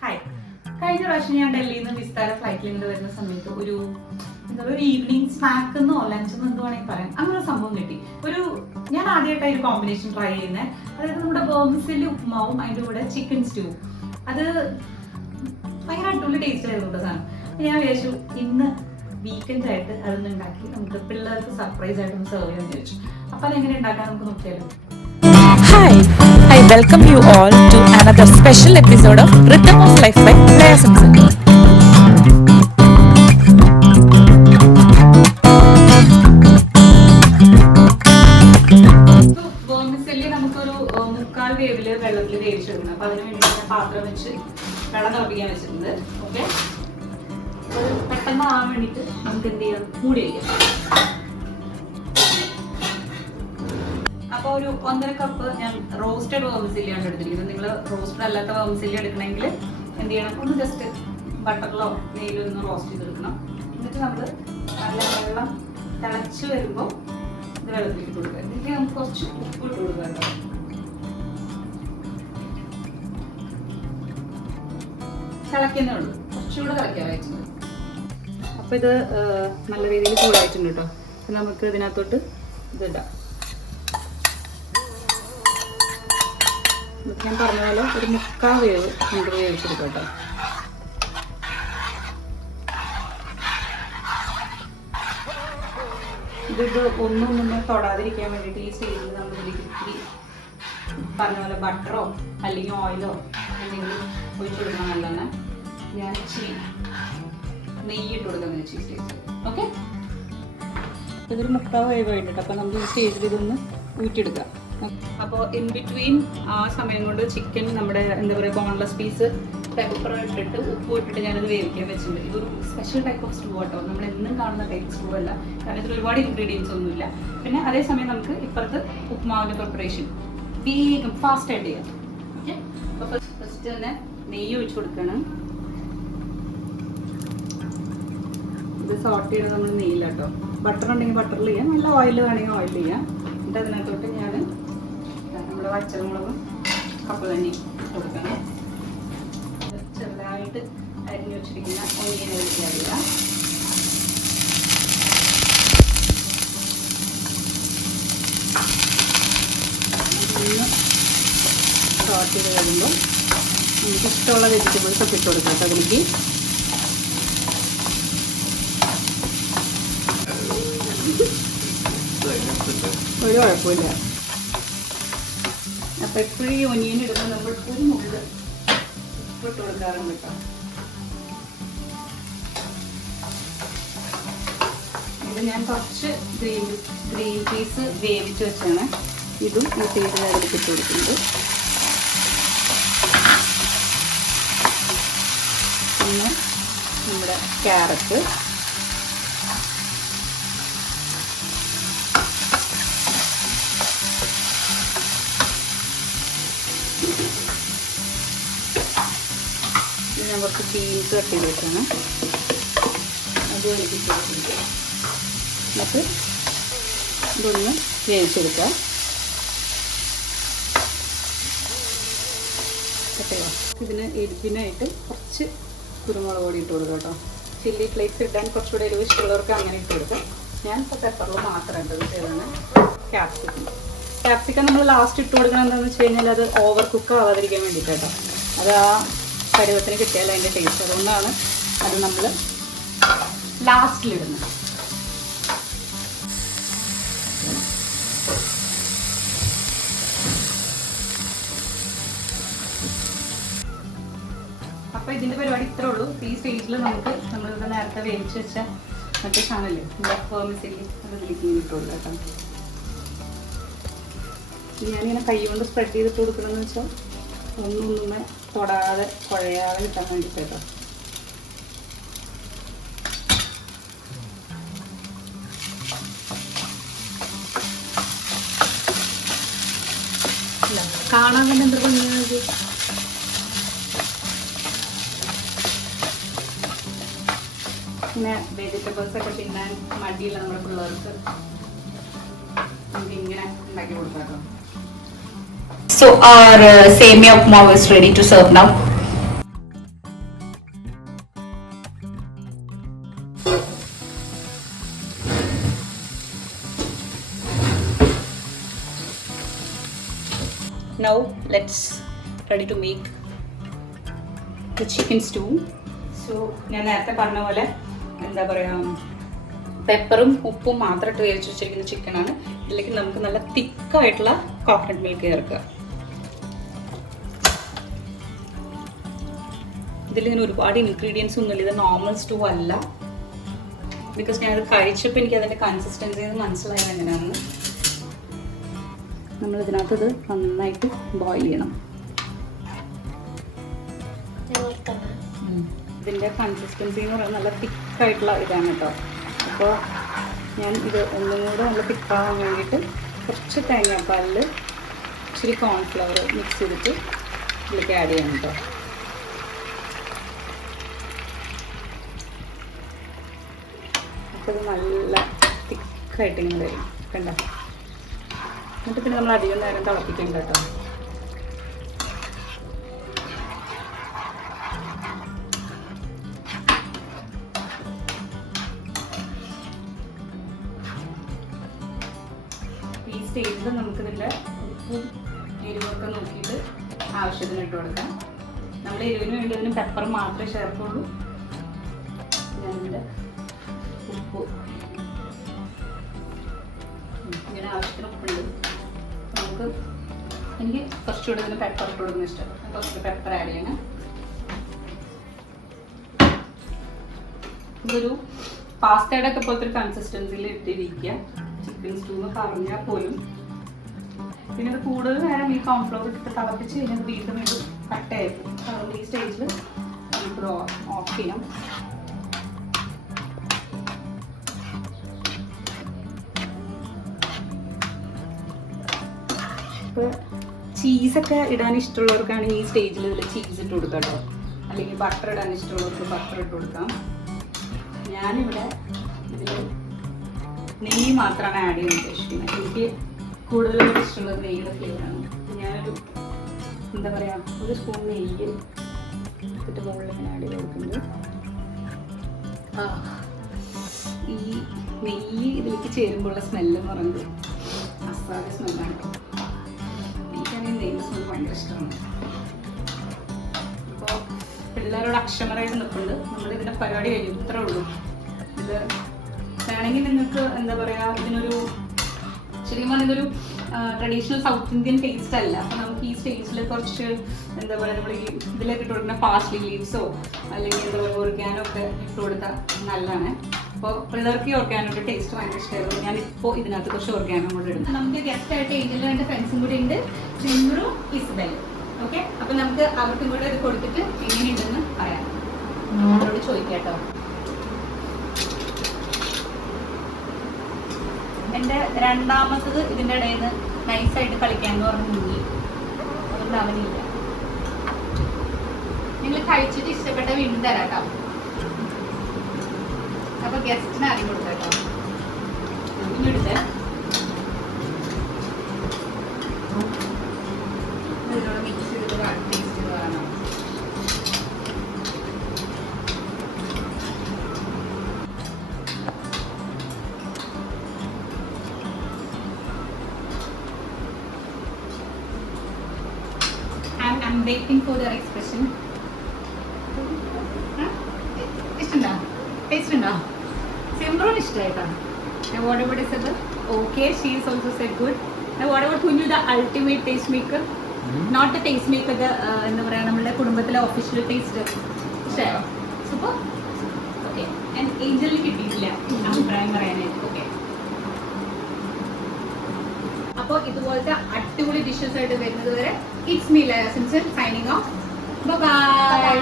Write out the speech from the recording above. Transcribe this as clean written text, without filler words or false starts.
Hi. കഴിഞ്ഞ പ്രാവശ്യം ഞാൻ ഡൽഹിയിൽ നിന്ന് വിസ്താര ഫ്ലൈറ്റിൽ നിന്ന് വരുന്ന സമയത്ത് ഒരു ഈവനിങ് സ്നാക്ക് എന്നോ ലഞ്ച് എന്ന് എന്ത് വേണമെങ്കിൽ പറയാം, അങ്ങനെ ഒരു സംഭവം കിട്ടി. ഞാൻ ആദ്യമായിട്ടാണ് ഒരു കോമ്പിനേഷൻ ട്രൈ ചെയ്യുന്നത്. അതായത് നമ്മുടെ ബോംബസിലെ ഉപ്പുമാവും അതിൻ്റെ കൂടെ ചിക്കൻ സ്റ്റൂ. അത് ഭയങ്കര അടിപൊളി ടേസ്റ്റ് ആയിരുന്നു കേട്ടോ സാധനം. ഞാൻ വിചാരിച്ചു ഇന്ന് വീക്കെൻഡ് ആയിട്ട് അതൊന്ന് ഉണ്ടാക്കി നമുക്ക് പിള്ളേർക്ക് സർപ്രൈസ് ആയിട്ടൊന്ന് സെർവ് ചെയ്യാൻ വിചാരിച്ചു. അപ്പം അതെങ്ങനെ ഉണ്ടാക്കാൻ നമുക്ക് നോക്കിയാലോ. Hi, I welcome you all to another special episode of Rhythm of Life by Laya Simpson. നമുക്കൊരു 3/4 വേവില് വെള്ളത്തിൽ വേവിച്ചെടുക്കണം. അപ്പൊ അതിന് വേണ്ടി ഞാൻ പാത്രം വെച്ച് വെള്ളം തിളപ്പിക്കാൻ വെച്ചിട്ടുണ്ട്. ഓക്കെ, പെട്ടെന്ന് ആവാൻ വേണ്ടിയിട്ട് നമുക്ക് എന്ത് ചെയ്യാം, മൂടി വയ്ക്കാം. അപ്പോൾ ഒരു 1.5 കപ്പ് ഞാൻ റോസ്റ്റഡ് വേർമിസില്ലിയാണ് എടുത്തിരിക്കുന്നത്. നിങ്ങൾ റോസ്റ്റഡ് അല്ലാത്ത വേർമിസില്ലി എടുക്കണമെങ്കിൽ എന്ത് ചെയ്യണം, ഒന്ന് ജസ്റ്റ് ബട്ടറിലോ നെയ്യിലോ ഒന്ന് റോസ്റ്റ് ചെയ്തെടുക്കണം. എന്നിട്ട് നമ്മൾ നല്ല വെള്ളം തിളച്ച് വരുമ്പോൾ ഇത് വെള്ളത്തിലേക്ക് കൊടുക്കുക. എന്നിട്ട് നമുക്ക് കുറച്ച് ഉപ്പ് ഇട്ട് കൊടുക്കുക കേട്ടോ. തിളയ്ക്കുന്നേ ഉള്ളൂ, കുറച്ചുകൂടെ തിളയ്ക്കാൻ വെച്ചിട്ടുണ്ട്. അപ്പോൾ ഇത് നല്ല രീതിയിൽ ചൂടായിട്ടുണ്ട് കേട്ടോ. നമുക്ക് ഇതിനകത്തോട്ട് ഇതിടാം. ഞാൻ പറഞ്ഞ പോലെ ഒരു 3/4 വേവ് നമുക്ക് വേവിച്ചെടുക്കാം കേട്ടോ. ഇത് ഒന്നും തൊടാതിരിക്കാൻ വേണ്ടിയിട്ട് ഈ സ്റ്റേജിൽ നമ്മൾ ഇതിലേക്ക് പറഞ്ഞ പോലെ ബട്ടറോ അല്ലെങ്കിൽ ഓയിലോ എന്തെങ്കിലും ഒഴിച്ചു കൊടുക്കണം. നല്ലതാണ്. ഞാൻ ഇച്ചിരി നെയ്യ് ഇട്ട് കൊടുക്കാൻ വെച്ചു ഈ സ്റ്റേജിൽ. ഓക്കെ, ഇതൊരു 3/4 വേവ് ആയിട്ടുണ്ട്. അപ്പം നമുക്ക് ഈ സ്റ്റേജിൽ ഇതൊന്ന് ഊറ്റിയെടുക്കാം. അപ്പോൾ ഇൻ ബിറ്റ്വീൻ ആ സമയം കൊണ്ട് ചിക്കൻ നമ്മുടെ എന്താ പറയുക ബോൺലെസ് പീസ് പെപ്പർ ഇട്ടിട്ട് ഉപ്പ് ഇട്ടിട്ട് ഞാനത് വേവിക്കാൻ വെച്ചിട്ടുണ്ട്. ഇതൊരു സ്പെഷ്യൽ ടൈപ്പ് ഓഫ് സ്റ്റൂ കേട്ടോ. നമ്മൾ എന്നും കാണുന്ന ടൈപ്പ് സ്റ്റൂ അല്ല, കാരണം ഇതിൽ ഒരുപാട് ഇൻഗ്രീഡിയൻസ് ഒന്നുമില്ല. പിന്നെ അതേസമയം നമുക്ക് ഇപ്പുറത്ത് ഉപ്പുമാവിൻ്റെ പ്രിപ്പറേഷൻ വേഗം ഫാസ്റ്റ് ആയിട്ട് ചെയ്യാം. ഓക്കെ, അപ്പോൾ ഫസ്റ്റ് തന്നെ നെയ്യ് ഒഴിച്ച് കൊടുക്കണം. ഇത് സോട്ട് ചെയ്ത് നമ്മൾ നെയ്യില്ല കേട്ടോ. ബട്ടർ ഉണ്ടെങ്കിൽ ബട്ടറിൽ ചെയ്യാം, നല്ല ഓയിൽ വേണമെങ്കിൽ ഓയിൽ ചെയ്യാം. എന്നിട്ട് അതിനകത്തോട്ട് ഞാൻ നമ്മുടെ പച്ചമുളകും കപ്പ തന്നെ കൊടുക്കണം. ചെറുതായിട്ട് അരിഞ്ഞു വെച്ചിരിക്കുന്ന ഒന്നിനെ ഒഴിക്കാറില്ല. ഒന്ന് സോട്ട് ചെയ്ത് കഴിയുമ്പോൾ നമുക്ക് ഇഷ്ടമുള്ള വെജിറ്റബിൾസ് ഒക്കെ ഇട്ട് കൊടുക്കാം കേട്ടോ അതിലേക്ക്. ഒരു കുഴപ്പമില്ല. അപ്പം എപ്പോഴും ഈ ഒനിയൻ ഇടുമ്പോൾ നമ്മൾ ഒരു മുളക് ഉപ്പിട്ട് കൊടുക്കാറുണ്ട് കേട്ടോ. ഇത് ഞാൻ കുറച്ച് ഗ്രീൻ പീസ് വേവിച്ച് വെച്ചാണ് ഇതും ഈ സൈഡിൽ അതിലേക്ക് ഇട്ട് കൊടുക്കുന്നത്. പിന്നെ നമ്മുടെ ക്യാരറ്റ്, ഞാൻ കുറച്ച് ബീൻസ് കട്ട് ചെയ്ത് വെച്ചാണ് അതും എനിക്ക് ചെയ്തിട്ടുണ്ട്. എന്നിട്ട് ഇതൊന്ന് വേവിച്ചെടുക്കുക. കേട്ടോ, ഇതിന് എരിവിനായിട്ട് കുറച്ച് കുരുമുളക് പൊടി ഇട്ട് കൊടുക്കുക കേട്ടോ. ചില്ലി ഫ്ലേക്സ് ഇടാൻ കുറച്ചുകൂടെ എരിവ് ഇഷ്ടമുള്ളവർക്ക് അങ്ങനെ ഇട്ട് കൊടുക്കുക. ഞാൻ ഇപ്പോൾ പെപ്പറിൽ മാത്രം ഇട്ടത് ചെയ്താണ്. ക്യാപ്സിക്കം നമ്മൾ ലാസ്റ്റ് ഇട്ട് കൊടുക്കണം എന്താണെന്ന് വെച്ച് കഴിഞ്ഞാൽ അത് ഓവർ കുക്ക് ആവാതിരിക്കാൻ വേണ്ടിയിട്ട് കേട്ടോ. അത് ആ പരുവത്തിന് കിട്ടിയാൽ അതിൻ്റെ ടേസ്റ്റ്. അതുകൊണ്ടാണ് അത് നമ്മൾ ലാസ്റ്റിലിടുന്നത്. അപ്പോൾ ഇതിൻ്റെ പരിപാടി ഇത്രേ ഉള്ളൂ. ഈ സ്റ്റേജിൽ നമുക്ക് നമ്മളിവിടെ നേരത്തെ വേവിച്ച് വെച്ച മറ്റേ സാധനമല്ലേ വേർമിസില്ലി അത് ഇതിലേക്ക് ഇട്ടുള്ളൂ കേട്ടോ. ഞാനിങ്ങനെ കൈ കൊണ്ട് സ്പ്രെഡ് ചെയ്തിട്ട് കൊടുക്കണമെന്ന് വെച്ചാൽ ഒന്നും തൊടാതെ കുഴയാതെ കിട്ടാൻ വേണ്ടിയിട്ട് കേട്ടോ. കാണാൻ തന്നെ എന്താ ഭംഗിയാണത്. പിന്നെ വെജിറ്റബിൾസ് ഒക്കെ തിന്നാൻ മടിയില്ല നമ്മുടെ പിള്ളേർക്ക്, നമുക്ക് ഇങ്ങനെ ഉണ്ടാക്കി കൊടുക്കാം കേട്ടോ. So our semia upma is ready to serve now. Now let's ready to make the chicken stew. So ഞാൻ നേരത്തെ പറഞ്ഞ പോലെ എന്താ പറയുക, പെപ്പറും ഉപ്പും മാത്രം ഇട്ട് വേവിച്ച് വെച്ചിരിക്കുന്ന ചിക്കനാണ്. ഇതിലേക്ക് നമുക്ക് നല്ല തിക്കായിട്ടുള്ള കോക്കനട്ട് മിൽക്ക് ചേർക്കുക. ഇതിലിങ്ങനെ ഒരുപാട് ഇൻഗ്രീഡിയൻസ് ഒന്നുമില്ല, ഇത് നോർമൽ സ്റ്റൂ അല്ല. ബിക്കോസ് ഞാനത് കഴിച്ചപ്പോൾ എനിക്ക് അതിൻ്റെ കൺസിസ്റ്റൻസി മനസ്സിലായത് എങ്ങനെയാണെന്ന്. നമ്മൾ ഇതിനകത്ത് ഇത് നന്നായിട്ട് ബോയിൽ ചെയ്യണം. ഇതിൻ്റെ കൺസിസ്റ്റൻസി എന്ന് പറയുന്നത് നല്ല തിക്കായിട്ടുള്ള ഇതാണ് കേട്ടോ. അപ്പോൾ ഞാൻ ഇത് ഒന്നും കൂടെ നല്ല തിക്കാവാൻ വേണ്ടിയിട്ട് കുറച്ച് തേങ്ങാപ്പാലിൽ ഇച്ചിരി കോൺഫ്ലവർ മിക്സ് ചെയ്തിട്ട് ഇതിലേക്ക് ആഡ് ചെയ്യണം കേട്ടോ. അപ്പോൾ ഇത് നല്ല തിക്കായിട്ട് ഇങ്ങനെ വരും കണ്ടോ. എന്നിട്ട് പിന്നെ നമ്മൾ അധികം നേരം തിളപ്പിക്കേണ്ട കേട്ടോ. ഈ സ്റ്റേജിൽ നമുക്കിതിൻ്റെ ഉപ്പും എരിവൊക്കെ നോക്കിയിട്ട് ആവശ്യത്തിന് ഇട്ട് കൊടുക്കാം. നമ്മൾ എരിവിന് വേണ്ടി അതിന് പെപ്പർ മാത്രമേ ചേർക്കുള്ളൂ. ഞാനിതിൻ്റെ ഉപ്പ് ഇങ്ങനെ ആവശ്യത്തിന് ഉപ്പുണ്ട്. നമുക്ക് എനിക്ക് കുറച്ചുകൂടെ ഇതിന് പെപ്പർ ഇട്ട് കൊടുക്കുന്ന ഇഷ്ടം. കുറച്ച് പെപ്പർ ആഡ് ചെയ്യണം. ഇതൊരു പാസ്തയുടെ ഒക്കെ പോലത്തെ ഒരു കൺസിസ്റ്റൻസിയിൽ ഇട്ടിരിക്കുക ചിക്കൻ സ്റ്റൂ എന്ന് പറഞ്ഞാൽ പോലും. പിന്നെ ഇത് കൂടുതൽ നേരം ഈ കോൺഫ്ലവർ ഇട്ടിട്ട് തിളപ്പിച്ച് കഴിഞ്ഞാൽ വീണ്ടും വീണ്ടും കട്ടയായിരിക്കും. അതുകൊണ്ട് ഈ സ്റ്റേജിൽ നമുക്കിത് ഓഫ് ചെയ്യാം. ഇപ്പോൾ ചീസൊക്കെ ഇടാൻ ഇഷ്ടമുള്ളവർക്കാണെങ്കിൽ ഈ സ്റ്റേജിൽ ഇതിൽ ചീസ് ഇട്ട് കൊടുക്കാം കേട്ടോ. അല്ലെങ്കിൽ ബട്ടർ ഇടാൻ ഇഷ്ടമുള്ളവർക്ക് ബട്ടർ ഇട്ട് കൊടുക്കാം. ഞാനിവിടെ ഇതിൽ നെയ്യ് മാത്രമാണ് ആഡ് ചെയ്യാൻ ഉദ്ദേശിക്കുന്നത്. എനിക്ക് കൂടുതലും ഇഷ്ടമുള്ളത് നെയ്യുടെ ഫ്ലേവറാണ്. ഞാനൊരു എന്താ പറയുക, ഒരു സ്പൂൺ നെയ്യ് ഇതിൻ്റെ മുകളിൽ ഇങ്ങനെ ആഡ് ചെയ്ത് കൊടുക്കുന്നത്. ഈ നെയ്യ് ഇതിലേക്ക് ചേരുമ്പോഴുള്ള സ്മെല്ലെന്ന് പറയുന്നത് അസാധ്യ സ്മെല്ലാണ്. എനിക്കാണെങ്കിൽ നെയ്യ് സ്മെൽ ഭയങ്കര ഇഷ്ടമാണ്. അപ്പോൾ പിള്ളേരോട് അക്ഷമരായിട്ട് നിൽക്കുന്നുണ്ട്. നമ്മളിതിൻ്റെ പരിപാടി കഴിഞ്ഞു, ഇത്രേ ഉള്ളൂ. ഇത് വേണമെങ്കിൽ നിങ്ങൾക്ക് എന്താ പറയുക, ഇതിനൊരു ശരിക്കും പറഞ്ഞാൽ ഇതൊരു ട്രഡീഷണൽ സൗത്ത് ഇന്ത്യൻ ടേസ്റ്റ് അല്ല. അപ്പോൾ നമുക്ക് ഈ സ്റ്റേജിൽ കുറച്ച് എന്താ പറയുക, നമ്മൾ ഈ ഇതിലേക്ക് ഇട്ട് കൊടുക്കുന്ന പാസ്ലി ലീവ്സോ അല്ലെങ്കിൽ എന്താ പറയുക ഒർഗാനോ ഒക്കെ ഇട്ട് കൊടുത്താൽ നല്ലതാണ്. അപ്പോൾ പിള്ളേർക്ക് ഈ ഓർഗാനോയുടെ ടേസ്റ്റ് ഭയങ്കര ഇഷ്ടമായിരുന്നു. ഞാനിപ്പോൾ ഇതിനകത്ത് കുറച്ച് ഓർഗാനോ കൂടെ ഇടും. നമുക്ക് ഗസ്റ്റ് ആയിട്ട് ഏഞ്ചലിന് രണ്ട് ഫ്രണ്ട്സും കൂടി ഉണ്ട്, ചിമ്രു ഇസ്ബൽ. ഓക്കെ, അപ്പോൾ നമുക്ക് അവർക്കും കൂടെ ഇത് കൊടുത്തിട്ട് എങ്ങനെയുണ്ടെന്ന് പറയാം. അവരോട് ചോദിക്കാം കേട്ടോ. എൻ്റെ രണ്ടാമത്തത് ഇതിൻ്റെ ഇടയിൽ നിന്ന് നൈസായിട്ട് കളിക്കാമെന്ന് പറഞ്ഞ് മുങ്ങി. അതുകൊണ്ട് അവനില്ല. നിങ്ങൾ കഴിച്ചിട്ട് ഇഷ്ടപ്പെട്ട വീണ്ടും തരാം കേട്ടോ. അപ്പോൾ ഗസ്റ്റിന് ആദ്യം കൊടുക്കാം കേട്ടോ. ഇങ്ങോട്ട് ഇതിനോട് മിക്സ് ചെയ്തിട്ട് ടേസ്റ്റ് പറയണം. I'm waiting for their expression. ഇഷ്ടമുണ്ടോ? ടേസ്റ്റ് ഉണ്ടോ? സിമ്രോൺ ഇഷ്ടമായിട്ടാണ്. And what about Isabel? Okay, she is also said good. And what about Kunju, the ultimate taste maker? Not the taste maker, the എന്താ പറയുക, നമ്മുടെ കുടുംബത്തിലെ official taste ഇഷ്ടമായോ? Super. Okay, and ഏഞ്ചലിന് കിട്ടിയിട്ടില്ല അഭിപ്രായം പറയാനായിട്ട്. ഓക്കെ, അപ്പോൾ ഇതുപോലത്തെ അടിപൊളി ഡിഷസ് ആയിട്ട് വരുന്നത് വരെ it's me Laya Simpson signing off. By.